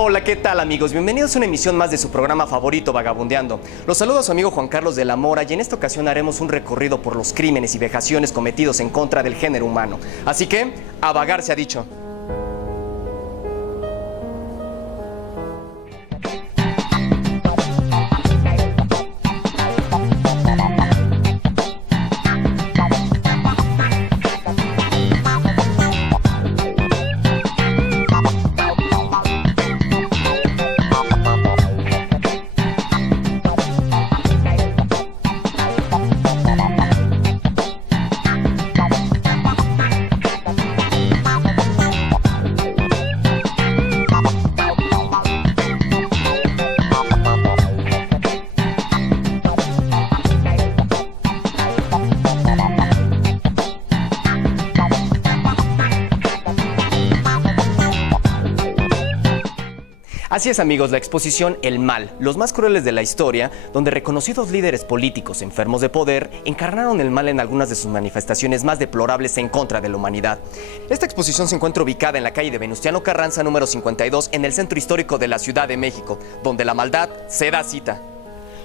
Hola, ¿qué tal, amigos? Bienvenidos a una emisión más de su programa favorito, Vagabundeando. Los saluda su amigo Juan Carlos de la Mora y en esta ocasión haremos un recorrido por los crímenes y vejaciones cometidos en contra del género humano. Así que, a vagar se ha dicho. Así es, amigos, la exposición El Mal, los más crueles de la historia, donde reconocidos líderes políticos enfermos de poder encarnaron el mal en algunas de sus manifestaciones más deplorables en contra de la humanidad. Esta exposición se encuentra ubicada en la calle de Venustiano Carranza, número 52, en el centro histórico de la Ciudad de México, donde la maldad se da cita.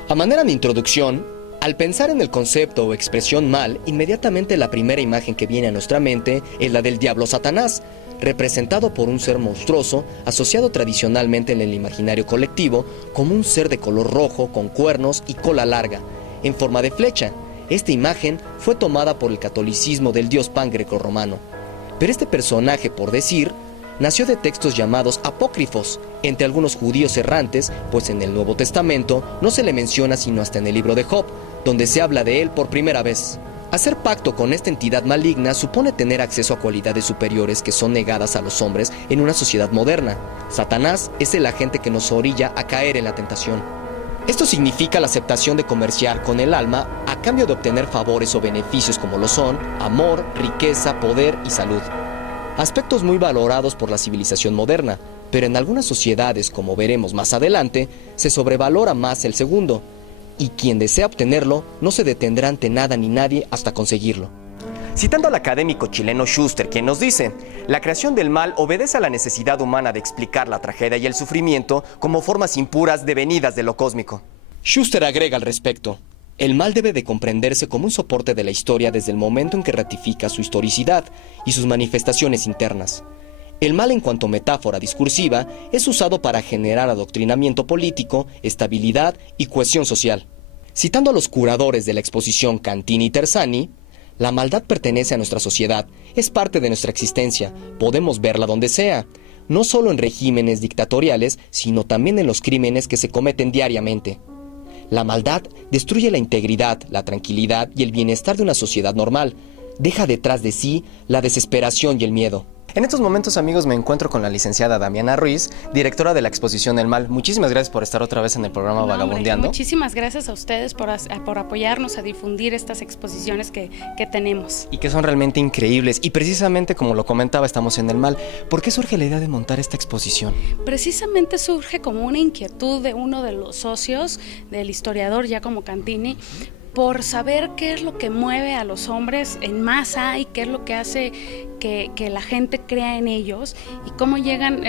A manera de introducción, al pensar en el concepto o expresión mal, inmediatamente la primera imagen que viene a nuestra mente es la del diablo Satanás, representado por un ser monstruoso, asociado tradicionalmente en el imaginario colectivo como un ser de color rojo con cuernos y cola larga, en forma de flecha. Esta imagen fue tomada por el catolicismo del dios Pan grecorromano. Pero este personaje, por decir, nació de textos llamados apócrifos, entre algunos judíos errantes, pues en el Nuevo Testamento no se le menciona sino hasta en el libro de Job, donde se habla de él por primera vez. Hacer pacto con esta entidad maligna supone tener acceso a cualidades superiores que son negadas a los hombres en una sociedad moderna. Satanás es el agente que nos orilla a caer en la tentación. Esto significa la aceptación de comerciar con el alma a cambio de obtener favores o beneficios como lo son amor, riqueza, poder y salud. Aspectos muy valorados por la civilización moderna, pero en algunas sociedades, como veremos más adelante, se sobrevalora más el segundo. Y quien desea obtenerlo no se detendrá ante nada ni nadie hasta conseguirlo. Citando al académico chileno Schuster, quien nos dice: la creación del mal obedece a la necesidad humana de explicar la tragedia y el sufrimiento como formas impuras devenidas de lo cósmico. Schuster agrega al respecto: el mal debe de comprenderse como un soporte de la historia desde el momento en que ratifica su historicidad y sus manifestaciones internas. El mal en cuanto metáfora discursiva es usado para generar adoctrinamiento político, estabilidad y cohesión social. Citando a los curadores de la exposición Cantini y Terzani, la maldad pertenece a nuestra sociedad, es parte de nuestra existencia, podemos verla donde sea, no solo en regímenes dictatoriales, sino también en los crímenes que se cometen diariamente. La maldad destruye la integridad, la tranquilidad y el bienestar de una sociedad normal, deja detrás de sí la desesperación y el miedo. En estos momentos, amigos, me encuentro con la licenciada Damiana Ruiz, directora de la exposición El Mal. Muchísimas gracias por estar otra vez en el programa Vagabundeando. Muchísimas gracias a ustedes por apoyarnos a difundir estas exposiciones que tenemos. Y que son realmente increíbles. Y precisamente, como lo comentaba, estamos en El Mal. ¿Por qué surge la idea de montar esta exposición? Precisamente surge como una inquietud de uno de los socios, del historiador Giacomo Cantini, por saber qué es lo que mueve a los hombres en masa y qué es lo que hace que la gente crea en ellos y cómo llegan,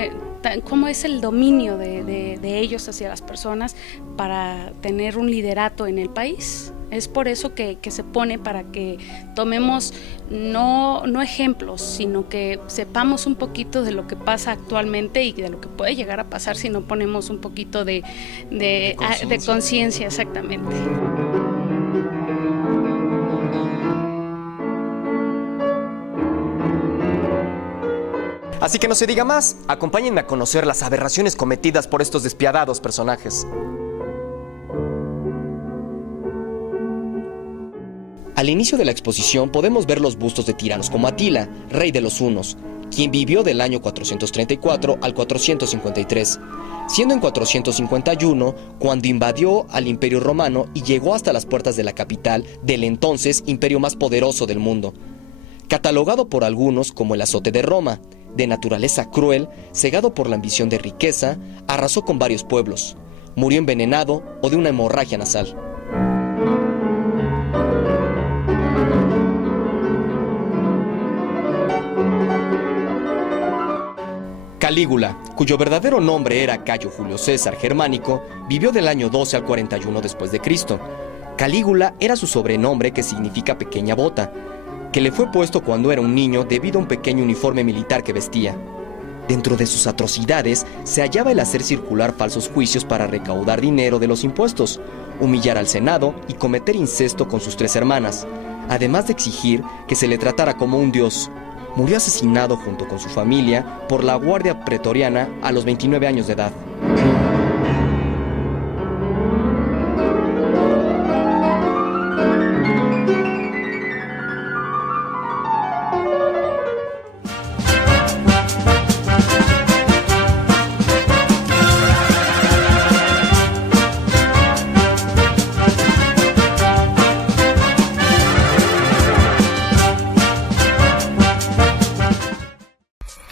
cómo es el dominio de ellos hacia las personas para tener un liderato en el país. Es por eso que se pone para que tomemos no ejemplos, sino que sepamos un poquito de lo que pasa actualmente y de lo que puede llegar a pasar si no ponemos un poquito de conciencia, exactamente. Así que no se diga más, acompáñenme a conocer las aberraciones cometidas por estos despiadados personajes. Al inicio de la exposición podemos ver los bustos de tiranos como Atila, rey de los hunos, quien vivió del año 434 al 453, siendo en 451 cuando invadió al Imperio Romano y llegó hasta las puertas de la capital del entonces imperio más poderoso del mundo. Catalogado por algunos como el azote de Roma, de naturaleza cruel, cegado por la ambición de riqueza, arrasó con varios pueblos, murió envenenado o de una hemorragia nasal. Calígula, cuyo verdadero nombre era Cayo Julio César Germánico, vivió del año 12 al 41 después de Cristo. Calígula era su sobrenombre, que significa pequeña bota, que le fue puesto cuando era un niño debido a un pequeño uniforme militar que vestía. Dentro de sus atrocidades se hallaba el hacer circular falsos juicios para recaudar dinero de los impuestos, humillar al Senado y cometer incesto con sus 3 hermanas, además de exigir que se le tratara como un dios. Murió asesinado junto con su familia por la Guardia Pretoriana a los 29 años de edad.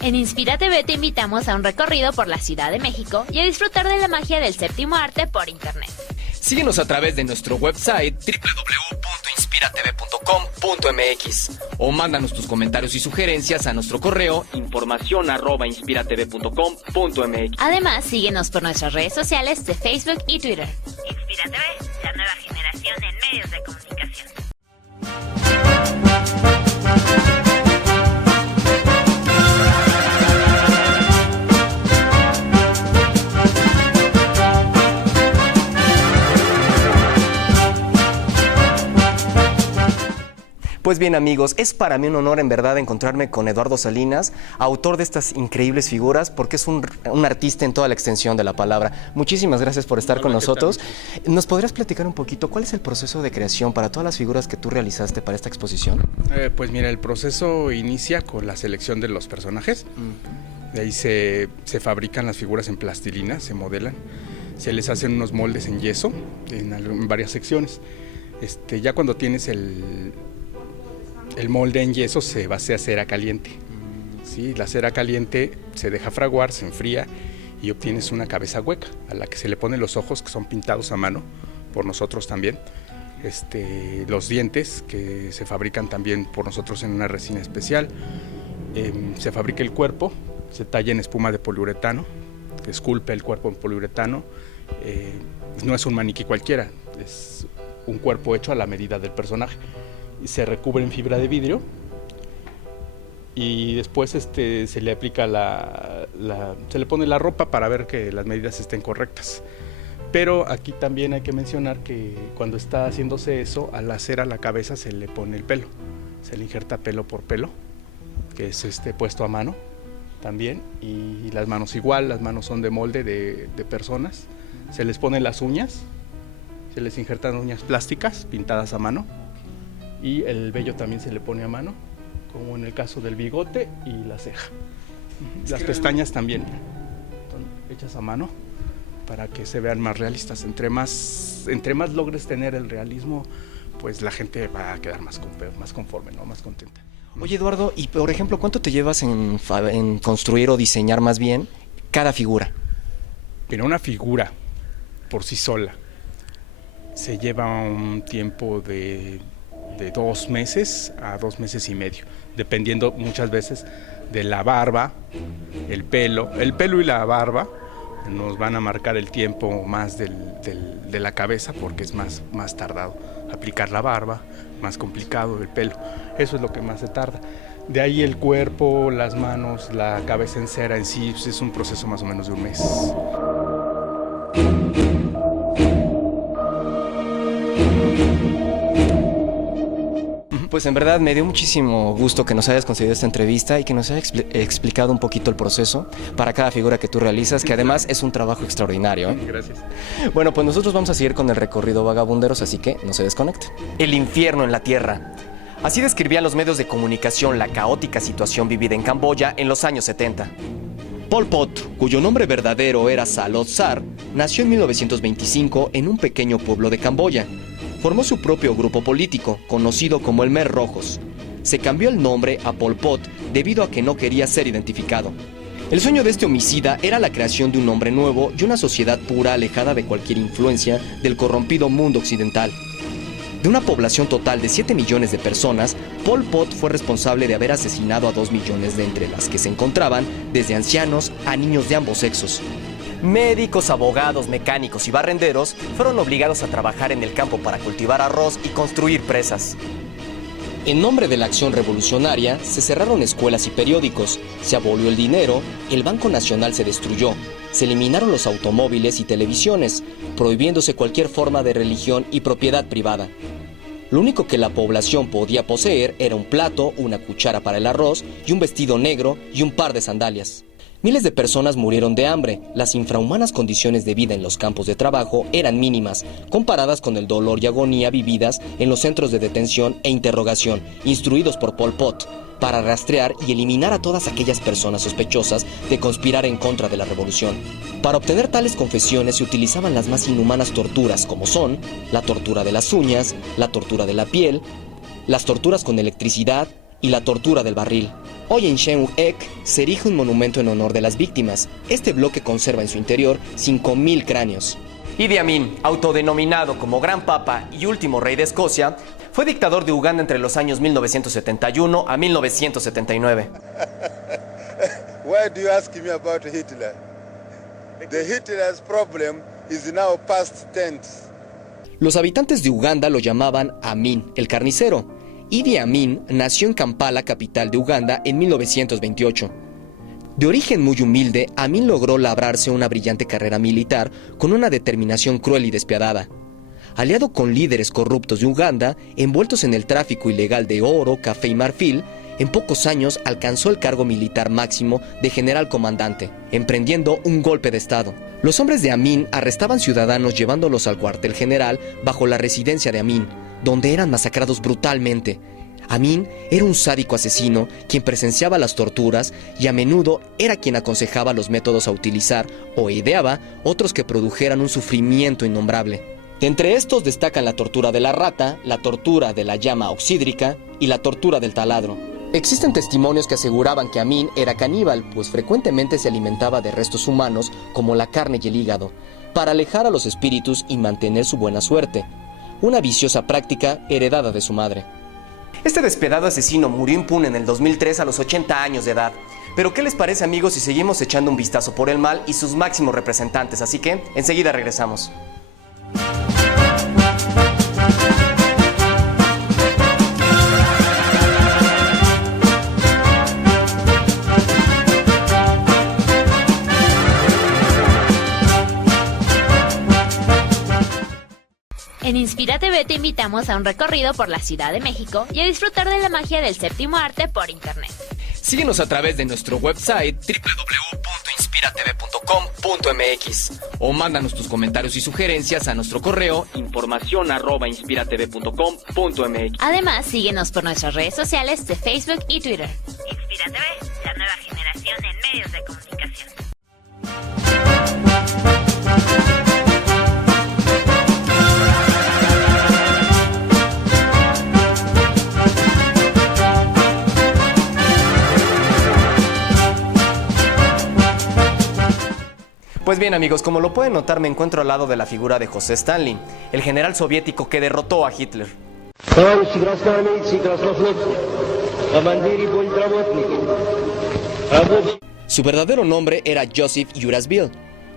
En Inspira TV te invitamos a un recorrido por la Ciudad de México y a disfrutar de la magia del séptimo arte por internet. Síguenos a través de nuestro website www.inspiratv.com.mx o mándanos tus comentarios y sugerencias a nuestro correo informacion@inspiratv.com.mx. Además, síguenos por nuestras redes sociales de Facebook y Twitter. Inspira TV, la nueva generación en medios de comunicación. Pues bien, amigos, es para mí un honor en verdad encontrarme con Eduardo Salinas, autor de estas increíbles figuras, porque es un artista en toda la extensión de la palabra. Muchísimas gracias por estar con nosotros. ¿Nos podrías platicar un poquito cuál es el proceso de creación para todas las figuras que tú realizaste para esta exposición? Pues mira, el proceso inicia con la selección de los personajes. De ahí se fabrican las figuras en plastilina, se modelan, se les hacen unos moldes en yeso en varias secciones. Ya cuando tienes el molde en yeso se base a cera caliente. ¿Sí? La cera caliente se deja fraguar, se enfría y obtienes una cabeza hueca a la que se le ponen los ojos, que son pintados a mano por nosotros también. Los dientes, que se fabrican también por nosotros en una resina especial. Se fabrica el cuerpo, se talla en espuma de poliuretano, que esculpe el cuerpo en poliuretano. No es un maniquí cualquiera, es un cuerpo hecho a la medida del personaje. Se recubre en fibra de vidrio y después se le aplica se le pone la ropa para ver que las medidas estén correctas. Pero aquí también hay que mencionar que cuando está haciéndose eso, al hacer a la cabeza se le pone el pelo, se le injerta pelo por pelo, que es puesto a mano también, y las manos igual, las manos son de molde de personas, se les ponen las uñas, se les injertan uñas plásticas pintadas a mano. Y el vello también se le pone a mano, como en el caso del bigote y la ceja. Las pestañas también son hechas a mano para que se vean más realistas. Entre más logres tener el realismo, pues la gente va a quedar más conforme, ¿no? Más contenta. Oye, Eduardo, y por ejemplo, ¿cuánto te llevas en construir o diseñar más bien cada figura? Pero una figura por sí sola se lleva un tiempo de 2 meses a 2 meses y medio, dependiendo muchas veces de la barba, el pelo y la barba nos van a marcar el tiempo más de la cabeza, porque es más tardado aplicar la barba, más complicado el pelo, eso es lo que más se tarda. De ahí el cuerpo, las manos, la cabeza en cera en sí, pues es un proceso más o menos de 1 mes. Pues en verdad me dio muchísimo gusto que nos hayas concedido esta entrevista y que nos hayas explicado un poquito el proceso para cada figura que tú realizas, que además es un trabajo extraordinario, ¿eh? Gracias. Bueno, pues nosotros vamos a seguir con el recorrido vagabunderos, así que no se desconecten. El infierno en la tierra. Así describían los medios de comunicación la caótica situación vivida en Camboya en los años 70. Pol Pot, cuyo nombre verdadero era Salot Sar, nació en 1925 en un pequeño pueblo de Camboya. Formó su propio grupo político, conocido como el Khmer Rojos. Se cambió el nombre a Pol Pot debido a que no quería ser identificado. El sueño de este homicida era la creación de un hombre nuevo y una sociedad pura alejada de cualquier influencia del corrompido mundo occidental. De una población total de 7 millones de personas, Pol Pot fue responsable de haber asesinado a 2 millones de entre las que se encontraban desde ancianos a niños de ambos sexos. Médicos, abogados, mecánicos y barrenderos fueron obligados a trabajar en el campo para cultivar arroz y construir presas. En nombre de la acción revolucionaria, se cerraron escuelas y periódicos, se abolió el dinero, el Banco Nacional se destruyó, se eliminaron los automóviles y televisiones, prohibiéndose cualquier forma de religión y propiedad privada. Lo único que la población podía poseer era un plato, una cuchara para el arroz y un vestido negro y un par de sandalias. Miles de personas murieron de hambre. Las infrahumanas condiciones de vida en los campos de trabajo eran mínimas, comparadas con el dolor y agonía vividas en los centros de detención e interrogación, instruidos por Pol Pot, para rastrear y eliminar a todas aquellas personas sospechosas de conspirar en contra de la revolución. Para obtener tales confesiones se utilizaban las más inhumanas torturas, como son la tortura de las uñas, la tortura de la piel, las torturas con electricidad y la tortura del barril. Hoy en Sihanouk se erige un monumento en honor de las víctimas. Este bloque conserva en su interior 5.000 cráneos. Idi Amin, autodenominado como Gran Papa y último rey de Escocia, fue dictador de Uganda entre los años 1971 a 1979. Why do you ask me about Hitler? The Hitler's problem is now past tense. Los habitantes de Uganda lo llamaban Amin, el carnicero. Idi Amin nació en Kampala, capital de Uganda, en 1928. De origen muy humilde, Amin logró labrarse una brillante carrera militar con una determinación cruel y despiadada. Aliado con líderes corruptos de Uganda, envueltos en el tráfico ilegal de oro, café y marfil, en pocos años alcanzó el cargo militar máximo de general comandante, emprendiendo un golpe de estado. Los hombres de Amin arrestaban ciudadanos llevándolos al cuartel general bajo la residencia de Amin, donde eran masacrados brutalmente. Amin era un sádico asesino quien presenciaba las torturas y a menudo era quien aconsejaba los métodos a utilizar o ideaba otros que produjeran un sufrimiento innombrable. De entre estos destacan la tortura de la rata, la tortura de la llama oxídrica y la tortura del taladro. Existen testimonios que aseguraban que Amin era caníbal, pues frecuentemente se alimentaba de restos humanos como la carne y el hígado, para alejar a los espíritus y mantener su buena suerte. Una viciosa práctica heredada de su madre. Este despiadado asesino murió impune en el 2003 a los 80 años de edad. Pero ¿qué les parece, amigos, si seguimos echando un vistazo por el mal y sus máximos representantes? Así que enseguida regresamos. En Inspira TV te invitamos a un recorrido por la Ciudad de México y a disfrutar de la magia del séptimo arte por internet. Síguenos a través de nuestro website www.inspiratv.com.mx o mándanos tus comentarios y sugerencias a nuestro correo informacion@inspiratv.com.mx. Además, síguenos por nuestras redes sociales de Facebook y Twitter. Inspira TV, la nueva generación en medios de comunicación. Pues bien, amigos, como lo pueden notar, me encuentro al lado de la figura de José Stalin, el general soviético que derrotó a Hitler. Su verdadero nombre era Joseph Yurasbel.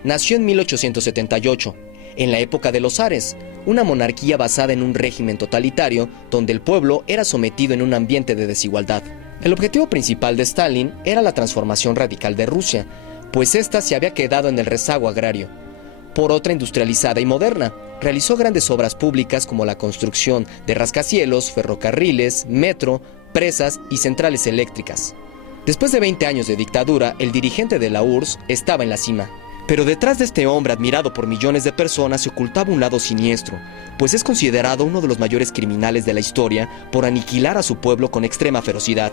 Nació en 1878, en la época de los zares, una monarquía basada en un régimen totalitario donde el pueblo era sometido en un ambiente de desigualdad. El objetivo principal de Stalin era la transformación radical de Rusia, pues ésta se había quedado en el rezago agrario. Por otra industrializada y moderna, realizó grandes obras públicas como la construcción de rascacielos, ferrocarriles, metro, presas y centrales eléctricas. Después de 20 años de dictadura, el dirigente de la URSS estaba en la cima. Pero detrás de este hombre admirado por millones de personas se ocultaba un lado siniestro, pues es considerado uno de los mayores criminales de la historia por aniquilar a su pueblo con extrema ferocidad.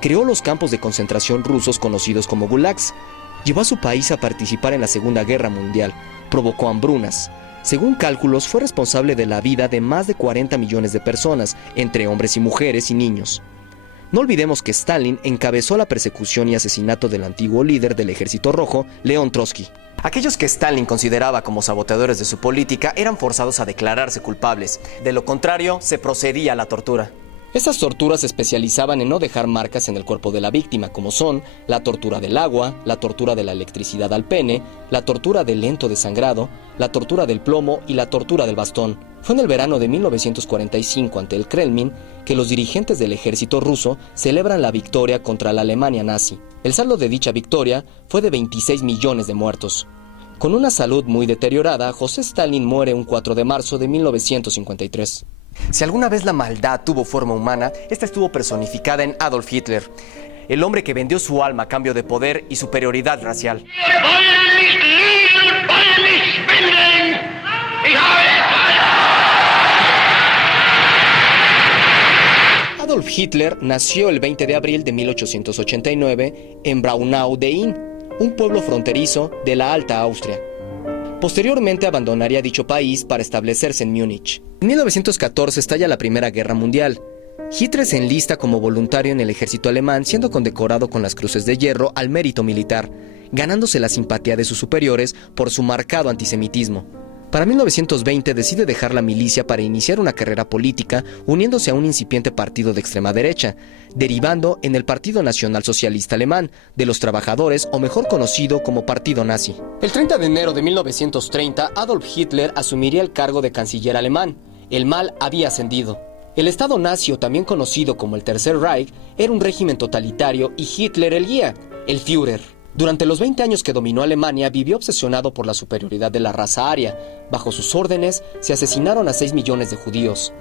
Creó los campos de concentración rusos conocidos como gulags. Llevó a su país a participar en la Segunda Guerra Mundial, provocó hambrunas. Según cálculos, fue responsable de la vida de más de 40 millones de personas, entre hombres y mujeres y niños. No olvidemos que Stalin encabezó la persecución y asesinato del antiguo líder del Ejército Rojo, León Trotsky. Aquellos que Stalin consideraba como saboteadores de su política eran forzados a declararse culpables. De lo contrario, se procedía a la tortura. Estas torturas se especializaban en no dejar marcas en el cuerpo de la víctima, como son la tortura del agua, la tortura de la electricidad al pene, la tortura del lento desangrado, la tortura del plomo y la tortura del bastón. Fue en el verano de 1945, ante el Kremlin, que los dirigentes del ejército ruso celebran la victoria contra la Alemania nazi. El saldo de dicha victoria fue de 26 millones de muertos. Con una salud muy deteriorada, José Stalin muere un 4 de marzo de 1953. Si alguna vez la maldad tuvo forma humana, esta estuvo personificada en Adolf Hitler, el hombre que vendió su alma a cambio de poder y superioridad racial. Adolf Hitler nació el 20 de abril de 1889 en Braunau de Inn, un pueblo fronterizo de la Alta Austria. Posteriormente abandonaría dicho país para establecerse en Múnich. En 1914 estalla la Primera Guerra Mundial. Hitler se enlista como voluntario en el ejército alemán, siendo condecorado con las Cruces de Hierro al mérito militar, ganándose la simpatía de sus superiores por su marcado antisemitismo. Para 1920 decide dejar la milicia para iniciar una carrera política, uniéndose a un incipiente partido de extrema derecha, derivando en el Partido Nacional Socialista Alemán, de los Trabajadores, o mejor conocido como Partido Nazi. El 30 de enero de 1930, Adolf Hitler asumiría el cargo de canciller alemán. El mal había ascendido. El Estado nazi, o también conocido como el Tercer Reich, era un régimen totalitario y Hitler el guía, el Führer. Durante los 20 años que dominó Alemania, vivió obsesionado por la superioridad de la raza aria. Bajo sus órdenes, se asesinaron a 6 millones de judíos.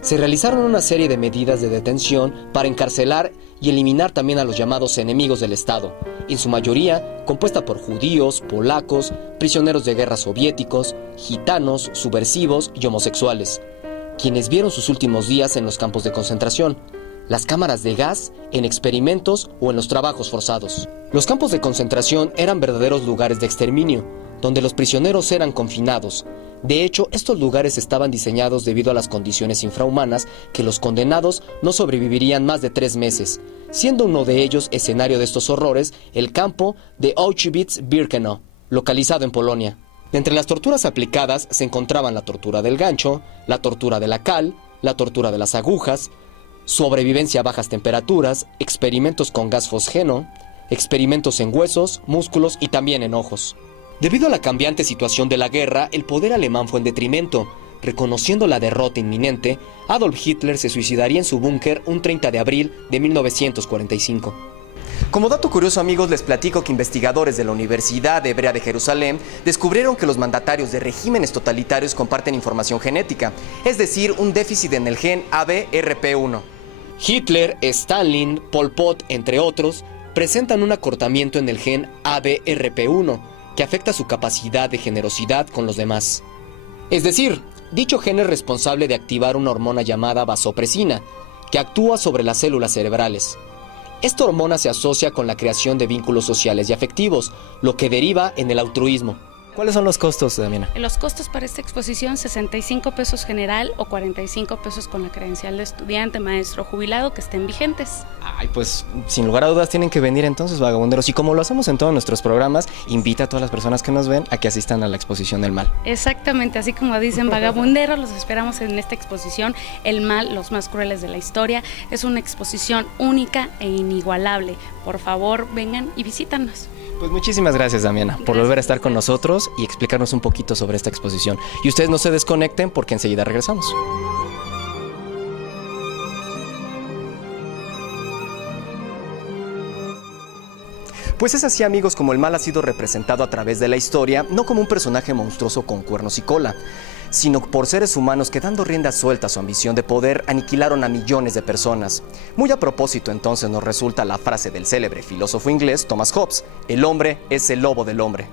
Se realizaron una serie de medidas de detención para encarcelar y eliminar también a los llamados enemigos del Estado, en su mayoría compuesta por judíos, polacos, prisioneros de guerra soviéticos, gitanos, subversivos y homosexuales, quienes vieron sus últimos días en los campos de concentración, las cámaras de gas, en experimentos o en los trabajos forzados. Los campos de concentración eran verdaderos lugares de exterminio, donde los prisioneros eran confinados. De hecho, estos lugares estaban diseñados debido a las condiciones infrahumanas que los condenados no sobrevivirían más de 3 meses, siendo uno de ellos escenario de estos horrores el campo de Auschwitz-Birkenau, localizado en Polonia. Entre las torturas aplicadas se encontraban la tortura del gancho, la tortura de la cal, la tortura de las agujas, sobrevivencia a bajas temperaturas, experimentos con gas fosgeno, experimentos en huesos, músculos y también en ojos. Debido a la cambiante situación de la guerra, el poder alemán fue en detrimento. Reconociendo la derrota inminente, Adolf Hitler se suicidaría en su búnker un 30 de abril de 1945. Como dato curioso, amigos, les platico que investigadores de la Universidad Hebrea de Jerusalén descubrieron que los mandatarios de regímenes totalitarios comparten información genética, es decir, un déficit en el gen ABRP1. Hitler, Stalin, Pol Pot, entre otros, presentan un acortamiento en el gen ABRP1 que afecta su capacidad de generosidad con los demás. Es decir, dicho gen es responsable de activar una hormona llamada vasopresina, que actúa sobre las células cerebrales. Esta hormona se asocia con la creación de vínculos sociales y afectivos, lo que deriva en el altruismo. ¿Cuáles son los costos, Damiana? Los costos para esta exposición, 65 pesos general o 45 pesos con la credencial de estudiante, maestro, jubilado, que estén vigentes. Ay, pues sin lugar a dudas tienen que venir entonces, vagabunderos. Y como lo hacemos en todos nuestros programas, invita a todas las personas que nos ven a que asistan a la exposición del mal. Exactamente, así como dicen vagabunderos, los esperamos en esta exposición, El mal, los más crueles de la historia. Es una exposición única e inigualable. Por favor, vengan y visítanos. Pues muchísimas gracias, Damiana, por volver a estar con nosotros y explicarnos un poquito sobre esta exposición. Y ustedes no se desconecten porque enseguida regresamos. Pues es así, amigos, como el mal ha sido representado a través de la historia, no como un personaje monstruoso con cuernos y cola, sino por seres humanos que, dando rienda suelta a su ambición de poder, aniquilaron a millones de personas. Muy a propósito, entonces, nos resulta la frase del célebre filósofo inglés Thomas Hobbes: el hombre es el lobo del hombre.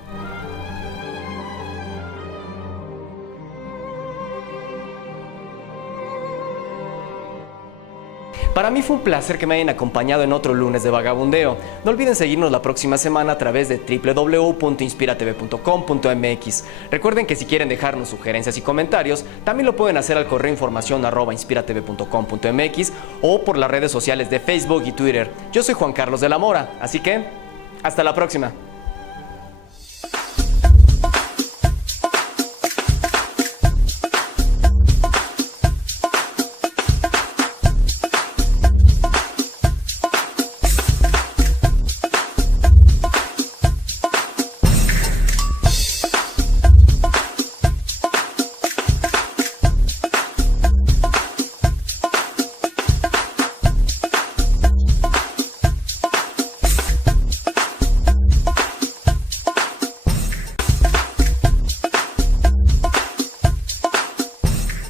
Para mí fue un placer que me hayan acompañado en otro lunes de vagabundeo. No olviden seguirnos la próxima semana a través de www.inspiratv.com.mx. Recuerden que si quieren dejarnos sugerencias y comentarios, también lo pueden hacer al correo información@inspiratv.com.mx o por las redes sociales de Facebook y Twitter. Yo soy Juan Carlos de la Mora, así que hasta la próxima.